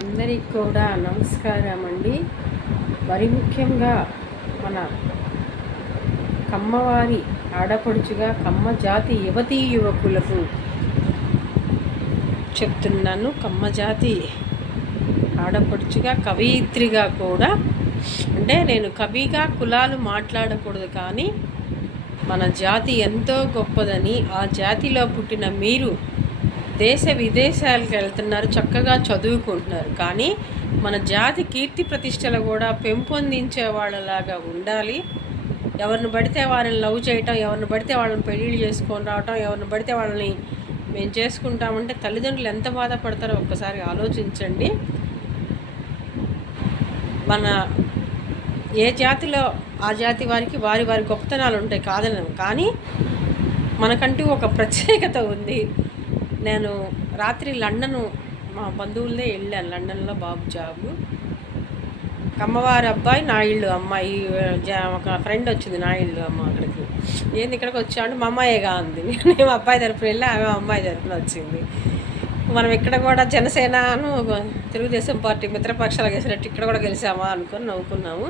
అందరికి కూడా నమస్కారం అండి. మరి ముఖ్యంగా మన కమ్మవారి ఆడపడుచుగా కమ్మ జాతి యువతీ యువకులకు చెప్తున్నాను. కమ్మ జాతి ఆడపడుచుగా కవయిత్రిగా కూడా, అంటే నేను కవిగా కులాలు మాట్లాడకూడదు, కానీ మన జాతి ఎంతో గొప్పదని, ఆ జాతిలో పుట్టిన మీరు దేశ విదేశాలకు వెళ్తున్నారు, చక్కగా చదువుకుంటున్నారు, కానీ మన జాతి కీర్తి ప్రతిష్టలు కూడా పెంపొందించే వాళ్ళలాగా ఉండాలి. ఎవరిని పడితే వారిని లవ్ చేయటం, ఎవరిని పడితే వాళ్ళని పెళ్ళిళ్ళు చేసుకొని రావటం, ఎవరిని పడితే వాళ్ళని మేము చేసుకుంటామంటే తల్లిదండ్రులు ఎంత బాధపడతారో ఒక్కసారి ఆలోచించండి. మన ఏ జాతిలో ఆ జాతి వారికి వారి వారి గొప్పతనాలు ఉంటాయి, కాదనము, కానీ మనకంటూ ఒక ప్రత్యేకత ఉంది. నేను రాత్రి లండను మా బంధువులే వెళ్ళాను. లండన్లో బాబు జాబు, కమ్మవారి అబ్బాయి, నా ఇల్లు అమ్మాయి, ఒక ఫ్రెండ్ వచ్చింది నా ఇల్లు అమ్మ అక్కడికి. ఏంది ఇక్కడికి వచ్చా అంటే మా అమ్మాయిగా ఉంది. మేము అబ్బాయి తరపున వెళ్ళి ఆమె అమ్మాయి తరపున వచ్చింది. మనం ఇక్కడ కూడా జనసేనను తెలుగుదేశం పార్టీ మిత్రపక్షాలు గెలిచినట్టు ఇక్కడ కూడా గెలిచామా అనుకొని నవ్వుకున్నాము.